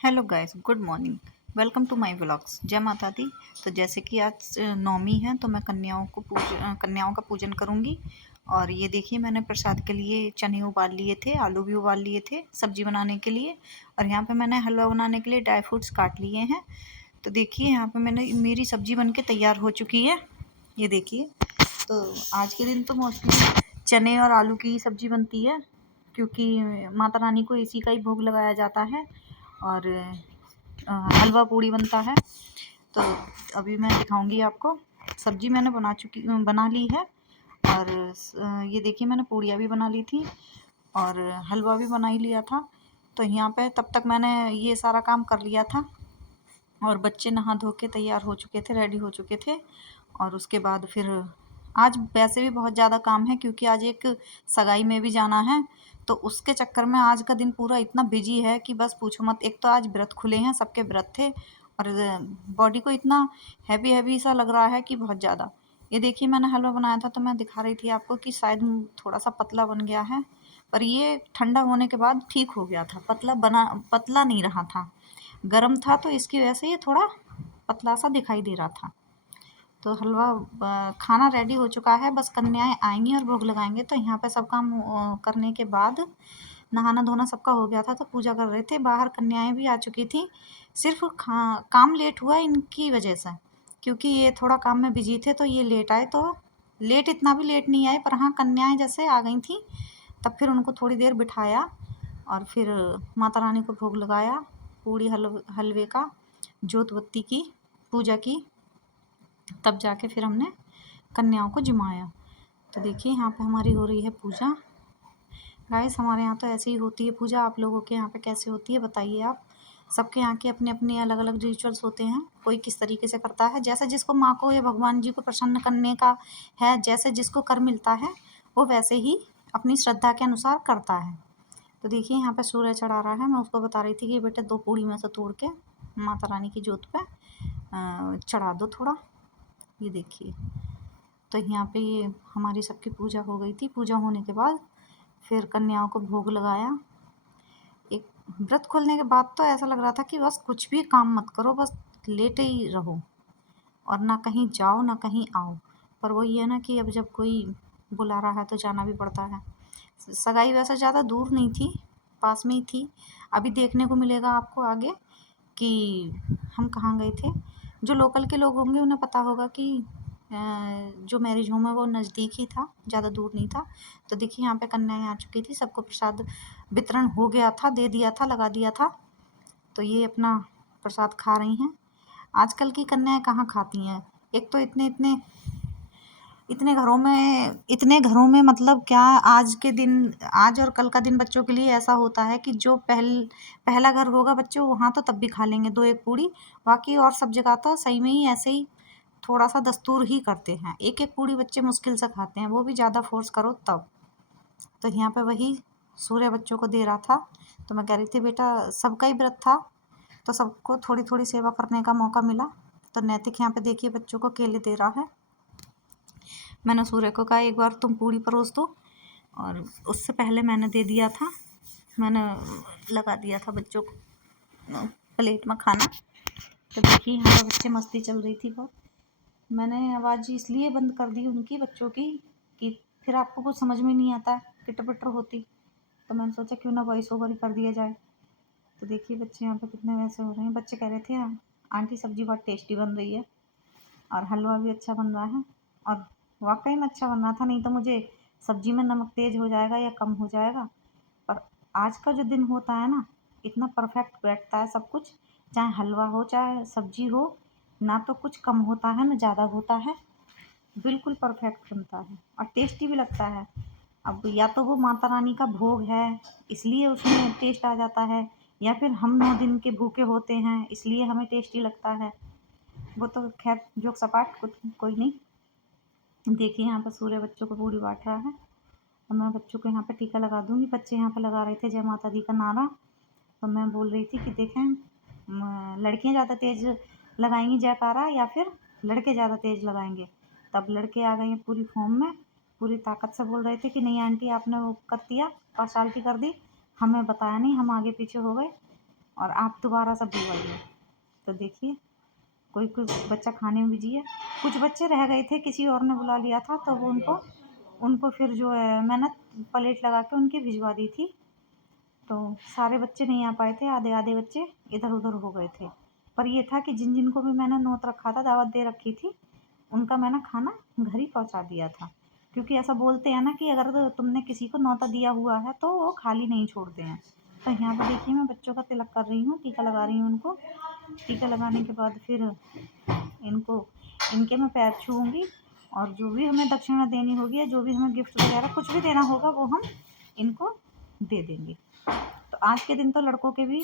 Hello guys, good morning. Welcome to my vlogs. जय माता दी। तो जैसे कि आज नवमी है तो मैं कन्याओं का पूजन करूंगी। और ये देखिए, मैंने प्रसाद के लिए चने उबाल लिए थे, आलू भी उबाल लिए थे सब्जी बनाने के लिए। और यहाँ पे मैंने हलवा बनाने के लिए ड्राई फ्रूट्स काट लिए हैं। तो देखिए, यहाँ पे मैंने मेरी सब्जी बन के तैयार हो चुकी है। ये देखिए। तो आज के दिन तो मोस्टली चने और आलू की सब्जी बनती है, क्योंकि माता रानी को इसी का ही भोग लगाया जाता है। और हलवा पूड़ी बनता है। तो अभी मैं दिखाऊंगी आपको। सब्जी मैंने बना ली है। और ये देखिए, मैंने पूड़ियाँ भी बना ली थी और हलवा भी बना ही लिया था। तो यहाँ पे तब तक मैंने ये सारा काम कर लिया था और बच्चे नहा धो के तैयार हो चुके थे, रेडी हो चुके थे। और उसके बाद फिर आज वैसे भी बहुत ज़्यादा काम है, क्योंकि आज एक सगाई में भी जाना है। तो उसके चक्कर में आज का दिन पूरा इतना बिजी है कि बस पूछो मत। एक तो आज व्रत खुले हैं, सबके व्रत थे। और बॉडी को इतना हैवी हैवी सा लग रहा है कि बहुत ज़्यादा। ये देखिए, मैंने हलवा बनाया था तो मैं दिखा रही थी आपको कि शायद थोड़ा सा पतला बन गया है। पर ये ठंडा होने के बाद ठीक हो गया था। पतला नहीं रहा था, गर्म था, तो इसकी वजह से ये थोड़ा पतला सा दिखाई दे रहा था। तो हलवा खाना रेडी हो चुका है, बस कन्याएं आएंगी और भोग लगाएंगे। तो यहाँ पे सब काम करने के बाद नहाना धोना सबका हो गया था, तो पूजा कर रहे थे। बाहर कन्याएं भी आ चुकी थी। सिर्फ काम लेट हुआ इनकी वजह से, क्योंकि ये थोड़ा काम में बिजी थे तो ये लेट आए। तो लेट, इतना भी लेट नहीं आए, पर हाँ, कन्याएं जैसे आ गई थी तब फिर उनको थोड़ी देर बिठाया और फिर माता रानी को भोग लगाया। पूड़ी हलवे का, जोत बत्ती की पूजा की, तब जाके फिर हमने कन्याओं को जिमाया। तो देखिए, यहाँ पे हमारी हो रही है पूजा। गाइस, हमारे यहाँ तो ऐसे ही होती है पूजा। आप लोगों के यहाँ पे कैसे होती है बताइए आप। सबके यहाँ के अपने अपने अलग अलग रिचुअल्स होते हैं, कोई किस तरीके से करता है। जैसे जिसको माँ को या भगवान जी को प्रसन्न करने का है, जैसे जिसको कर मिलता है, वो वैसे ही अपनी श्रद्धा के अनुसार करता है। तो देखिए, यहाँ पे सूर्य चढ़ा रहा है। मैं उसको बता रही थी कि बेटे 2 पूड़ी में से तोड़ के माता रानी की जोत पे चढ़ा दो थोड़ा। ये देखिए। तो यहाँ पे ये हमारी सबकी पूजा हो गई थी। पूजा होने के बाद फिर कन्याओं को भोग लगाया। एक व्रत खोलने के बाद तो ऐसा लग रहा था कि बस कुछ भी काम मत करो, बस लेटे ही रहो और ना कहीं जाओ ना कहीं आओ। पर वही है ना कि अब जब कोई बुला रहा है तो जाना भी पड़ता है। सगाई वैसे ज़्यादा दूर नहीं थी, पास में ही थी। अभी देखने को मिलेगा आपको आगे कि हम कहाँ गए थे। जो लोकल के लोग होंगे उन्हें पता होगा कि जो मैरिज होम है वो नज़दीक ही था, ज़्यादा दूर नहीं था। तो देखिए, यहाँ पे कन्याएं आ चुकी थी, सबको प्रसाद वितरण हो गया था, दे दिया था, लगा दिया था। तो ये अपना प्रसाद खा रही हैं। आजकल की कन्याएं कहाँ खाती हैं। एक तो इतने इतने इतने घरों में मतलब क्या, आज के दिन, आज और कल का दिन बच्चों के लिए ऐसा होता है कि जो पहला घर होगा बच्चों, वहाँ तो तब भी खा लेंगे 2-1 पूड़ी। बाकी और सब जगह तो सही में ही ऐसे ही थोड़ा सा दस्तूर ही करते हैं। 1-1 पूड़ी बच्चे मुश्किल से खाते हैं, वो भी ज़्यादा फोर्स करो तब। तो यहाँ पे वही सूर्य बच्चों को दे रहा था। तो मैं कह रही थी बेटा, सबका ही व्रत था तो सबको थोड़ी थोड़ी सेवा करने का मौका मिला। तो नैतिक यहाँ पे देखिए बच्चों को केले दे रहा है। मैंने सूर्य को कहा एक बार तुम पूड़ी परोस दो, और उससे पहले मैंने दे दिया था। मैंने लगा दिया था बच्चों को प्लेट में खाना। तो देखिए, यहाँ पर बच्चे मस्ती चल रही थी बहुत। मैंने आवाज़ इसलिए बंद कर दी उनकी, बच्चों की, कि फिर आपको कुछ समझ में नहीं आता, किटर पिटर होती। तो मैंने सोचा क्यों ना वॉइस ओवर ही कर दिया जाए। तो देखिए, बच्चे यहाँ पे कितने वैसे हो रहे हैं। बच्चे कह रहे थे आंटी सब्जी बहुत टेस्टी बन रही है और हलवा भी अच्छा बन रहा है। और वाकई में अच्छा बन रहा था, नहीं तो मुझे सब्जी में नमक तेज़ हो जाएगा या कम हो जाएगा। पर आज का जो दिन होता है ना, इतना परफेक्ट बैठता है सब कुछ, चाहे हलवा हो चाहे सब्जी हो। ना तो कुछ कम होता है ना ज़्यादा होता है, बिल्कुल परफेक्ट बनता है और टेस्टी भी लगता है। अब या तो वो माता रानी का भोग है इसलिए उसमें टेस्ट आ जाता है, या फिर हम 9 दिन के भूखे होते हैं इसलिए हमें टेस्टी लगता है। वो तो खैर जोक सपाट, कुछ कोई नहीं। देखिए, यहाँ पर सूर्य बच्चों को पूड़ी बांट रहा है और मैं बच्चों को यहाँ पे टीका लगा दूंगी। बच्चे यहाँ पे लगा रहे थे जय माता दी का नारा। तो मैं बोल रही थी कि देखें, लड़कियाँ ज़्यादा तेज़ लगाएंगी जयकारा या फिर लड़के ज़्यादा तेज़ लगाएंगे। तब लड़के आ गए हैं पूरी फॉर्म में, पूरी ताकत से बोल रहे थे कि नहीं आंटी, आपने वो कर दिया, पार्शलिटी कर दी, हमें बताया नहीं, हम आगे पीछे हो गए। और आप दोबारा सब भिजवाइए। तो देखिए कोई कोई बच्चा खाने में बिजी है, कुछ बच्चे रह गए थे, किसी और ने बुला लिया था तो वो उनको उनको फिर जो है मैंने प्लेट लगा के उनकी भिजवा दी थी। तो सारे बच्चे नहीं आ पाए थे, आधे आधे बच्चे इधर उधर हो गए थे। पर ये था कि जिन जिन को भी मैंने नोत रखा था, दावत दे रखी थी, उनका मैंने खाना घर ही पहुंचा दिया था। क्योंकि ऐसा बोलते हैं ना कि अगर तुमने किसी को न्योता दिया हुआ है तो वो खाली नहीं छोड़ते हैं। तो यहाँ पे देखिए मैं बच्चों का तिलक कर रही हूँ, टीका लगा रही हूँ उनको। टीका लगाने के बाद फिर इनको इनके मैं पैर छूऊंगी, और जो भी हमें दक्षिणा देनी होगी या जो भी हमें गिफ्ट वगैरह कुछ भी देना होगा वो हम इनको दे देंगे। तो आज के दिन तो लड़कों के भी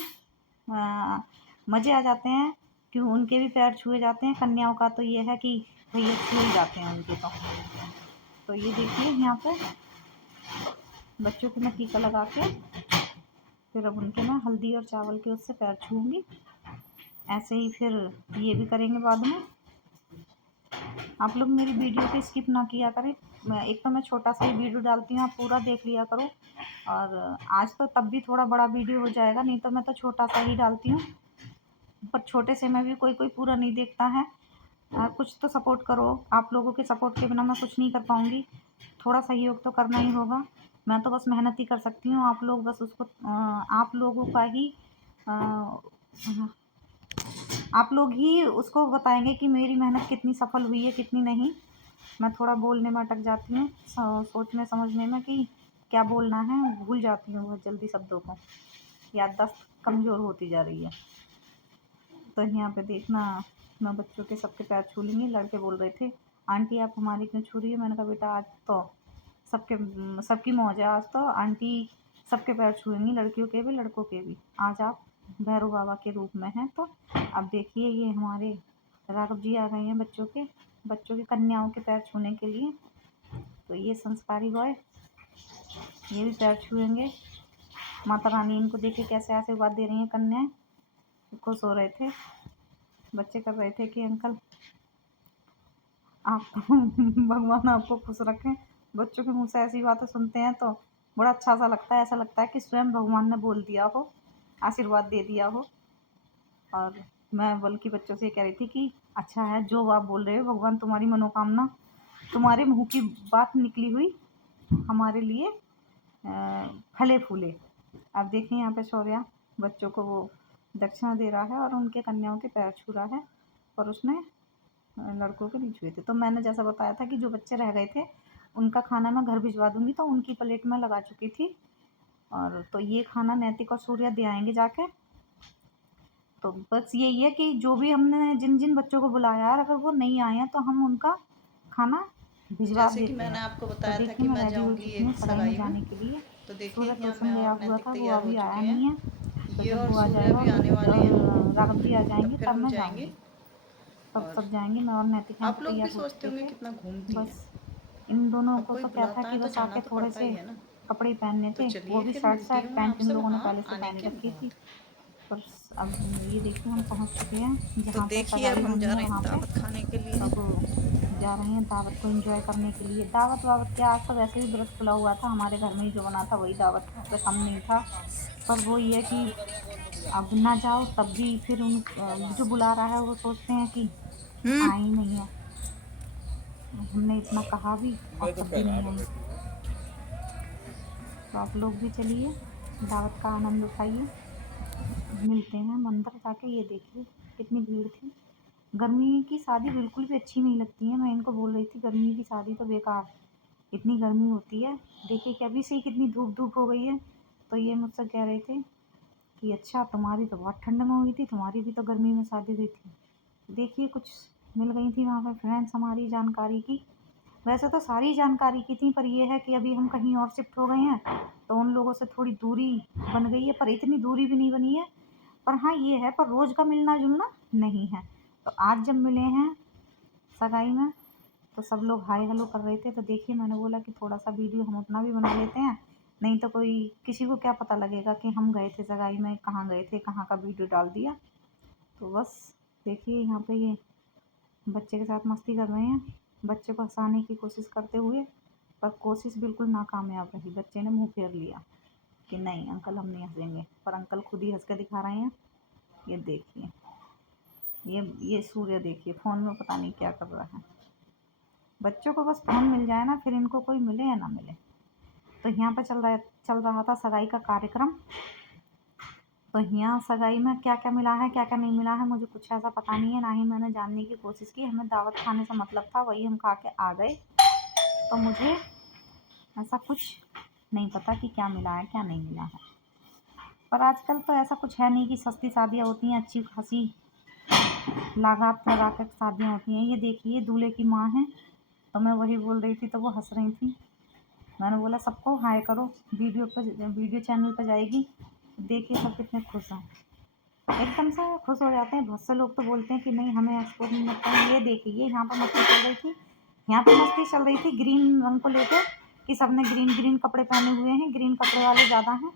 मज़े आ जाते हैं कि उनके भी पैर छुए जाते हैं। कन्याओं का तो ये है कि भैया छुए जाते हैं उनके। तो ये देखिए यहाँ पे बच्चों को मैं टीका लगा के फिर अब उनके मैं हल्दी और चावल के उससे पैर छूऊंगी। ऐसे ही फिर ये भी करेंगे बाद में। आप लोग मेरी वीडियो को स्किप ना किया करें। एक तो मैं छोटा सा ही वीडियो डालती हूँ, आप पूरा देख लिया करो। और आज तो तब भी थोड़ा बड़ा वीडियो हो जाएगा, नहीं तो मैं तो छोटा सा ही डालती हूँ। पर छोटे से में भी कोई कोई पूरा नहीं देखता है। कुछ तो सपोर्ट करो, आप लोगों के सपोर्ट के बिना मैं कुछ नहीं कर पाऊँगी। थोड़ा सहयोग तो करना ही होगा। मैं तो बस मेहनत ही कर सकती हूँ, आप लोग बस उसको आप लोगों का ही आप लोग ही उसको बताएंगे कि मेरी मेहनत कितनी सफल हुई है कितनी नहीं। मैं थोड़ा बोलने में अटक जाती हूँ, सोचने समझने में कि क्या बोलना है, भूल जाती हूँ बहुत जल्दी शब्दों को, याददाश्त कमज़ोर होती जा रही है। तो यहाँ पे देखना मैं बच्चों के सबके पैर छू लूँगी। लड़के बोल रहे थे आंटी आप हमारी क्यों छू रही है। मैंने कहा बेटा आज तो सबके सबकी मौज है, आज तो आंटी सबके पैर छूएंगी, लड़कियों के भी लड़कों के भी। आज आप भैरव बाबा के रूप में हैं। तो अब देखिए ये हमारे राघव जी आ गए हैं बच्चों की कन्याओं के पैर छूने के लिए। तो ये संस्कारी बॉय ये भी पैर छुएंगे। माता रानी इनको देखे कैसे आशीर्वाद दे रही हैं। कन्याएं खुश हो रहे थे, बच्चे कर रहे थे कि अंकल आप भगवान आपको खुश रखें। बच्चों के मुंह से ऐसी बातें सुनते हैं तो बड़ा अच्छा सा लगता है, ऐसा लगता है कि स्वयं भगवान ने बोल दिया हो, आशीर्वाद दे दिया हो। और मैं बल्कि बच्चों से कह रही थी कि अच्छा है जो आप बोल रहे हो, भगवान तुम्हारी मनोकामना, तुम्हारे मुंह की बात निकली हुई हमारे लिए फले फूले। अब देखें यहाँ पे शौर्या बच्चों को वो दक्षिणा दे रहा है और उनके कन्याओं के पैर छू रहा है, और उसने लड़कों के नहीं छुए थे। तो मैंने जैसा बताया था कि जो बच्चे रह गए थे उनका खाना मैं घर भिजवा दूंगी, तो उनकी प्लेट में लगा चुकी थी। और तो ये खाना नैतिक और सूर्या दे आएंगे जाके। तो बस यही है कि जो भी हमने जिन जिन बच्चों को बुलाया है, अगर वो नहीं आए हैं तो हम उनका खाना भिजवा जैसे कि देते मैंने हैं। आपको तो बताया था देखिए कि मैं मैं रेडी हो जाऊंगी चुकी एक हूँ सगाई में सगाई में। जाने के लिए। तो देखिए सूरज यहाँ मैं प्रसंग गया और हुआ नैतिक था, वो तैयार हो अभी आया चुके हैं। नहीं है। तो ये जब और वो आ सूर्य जाएगा भी आने वाले हैं, और राघव जी आ तब जाएंगे फिर तब हम मैं जाएंगे। जाऊँगी। तब और सब जाएंगे। मैं और नैतिक यहाँ आप पे लोग तैयार भी हो सोचते चुके होंगे थे। कितना घूमती हैं। बस इन दोनों अब को कोई तो क्या था बुलाता कि है तो बस जाना आके तो थोड़े पड़ता से ही है ना। कपड़े ही पहनने तो थे, वो चलिए भी फिर शर्ट मिलती शर्ट हूँ मैं पैंट इन आपसे लोगों ने वहाँ पहले से आने पहन के रखी थी। बाद। पर अब ये देखिए हम पहुंच चुके हैं तो जहाँ पे देखिए अब सगाई हम जा होनी है रहे हैं वहाँ पे। दावत खाने के लिए। अब जा रहे हैं दावत को एंजॉय करने के लिए। दावत वावत क्या, आज तो वैसे भी व्रत खुला हुआ था, हमारे घर में ही जो बना था वही दावत था, उससे कम नहीं था। पर वो ये है कि अब ना जाओ तब भी फिर उन जो बुला रहा है वो सोचते हैं कि आए ही नहीं है। हमने इतना कहा भी और तब भी नहीं आई। तो आप लोग भी चलिए दावत का आनंद उठाइए। मिलते हैं मंदिर जाके। ये देखिए कितनी भीड़ थी। गर्मी की शादी बिल्कुल भी अच्छी नहीं लगती है। मैं इनको बोल रही थी गर्मी की शादी तो बेकार, इतनी गर्मी होती है। देखिए कि अभी से ही कितनी धूप धूप हो गई है। तो ये मुझसे कह रहे थे कि अच्छा तुम्हारी तो बहुत ठंड में हुई थी, तुम्हारी भी तो गर्मी में शादी हुई थी। देखिए कुछ मिल गई थी वहाँ पे फ्रेंड्स हमारी जानकारी की। वैसे तो सारी जानकारी की थी, पर ये है कि अभी हम कहीं और शिफ्ट हो गए हैं तो उन लोगों से थोड़ी दूरी बन गई है, पर इतनी दूरी भी नहीं बनी है। पर हाँ ये है, पर रोज़ का मिलना जुलना नहीं है। तो आज जब मिले हैं सगाई में तो सब लोग हाय हेलो कर रहे थे। तो देखिए मैंने बोला कि थोड़ा सा वीडियो हम अपना भी बना लेते हैं, नहीं तो कोई किसी को क्या पता लगेगा कि हम गए थे सगाई में, कहाँ गए थे, कहाँ का वीडियो डाल दिया। तो बस देखिए यहाँ पे ये बच्चे के साथ मस्ती कर रहे हैं, बच्चे को हंसाने की कोशिश करते हुए, पर कोशिश बिल्कुल नाकामयाब रही। बच्चे ने मुंह फेर लिया कि नहीं अंकल हम नहीं हंसेंगे, पर अंकल खुद ही हंस के दिखा रहे हैं। ये देखिए, ये सूर्य देखिए फ़ोन में पता नहीं क्या कर रहा है। बच्चों को बस फ़ोन मिल जाए ना, फिर इनको कोई मिले या ना मिले। तो यहाँ पर चल रहा था सगाई का कार्यक्रम। तो यहाँ सगाई में क्या क्या मिला है क्या क्या नहीं मिला है मुझे कुछ ऐसा पता नहीं है, ना ही मैंने जानने की कोशिश की। हमें दावत खाने से मतलब था, वही हम खा के आ गए। तो मुझे ऐसा कुछ नहीं पता कि क्या मिला है क्या नहीं मिला है। पर आजकल तो ऐसा कुछ है नहीं कि सस्ती शादियाँ होती हैं, अच्छी खासी लागत लगा कर शादियाँ होती हैं। ये देखिए दूल्हे की माँ है, तो मैं वही बोल रही थी तो वो हंस रही थी। मैंने बोला सबको हाय करो, वीडियो चैनल पर जाएगी। देखिए सब कितने खुश हैं, एकदम से खुश हो जाते हैं। बहुत से लोग तो बोलते हैं कि नहीं हमें एक्सपोर्ट मत करें। ये देखिए यहाँ पर मस्ती चल रही थी, यहाँ पर मस्ती चल रही थी ग्रीन रंग को लेकर कि सबने ग्रीन ग्रीन कपड़े पहने हुए हैं, ग्रीन कपड़े वाले ज़्यादा हैं।